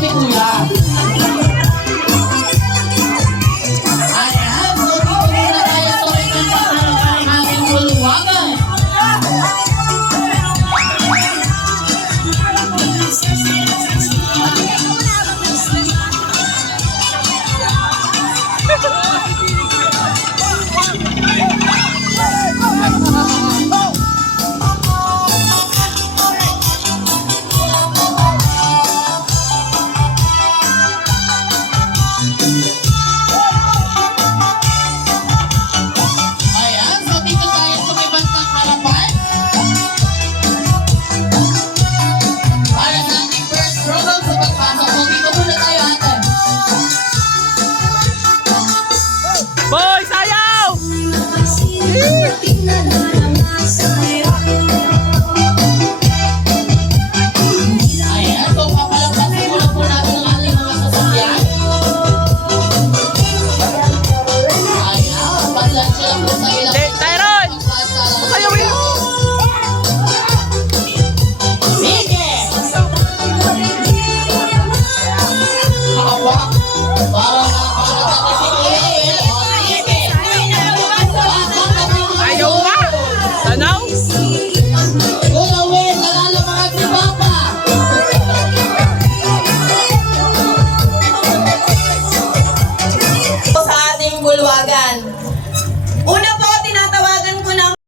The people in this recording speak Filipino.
si Kuya. Ayan, so dito muna tayo sa aking ng ating bulwagan. Ayan, so dito tayo sa may bantang harapan. Para sa ating first program sa pagpasok. So dito muna tayo ate. Boy, sayaw! Ayan, so papalagpasin muna po natin ang ating mga sasakyan. Ayan, pasansya lang po sa ilang Tyron! Sayawin! Sige! Hawak! Para nakakatakitin. Sige! Ayaw nga! Tanaw! Gulawin! Nalalo mga si Papa! Sa ating bulwagan.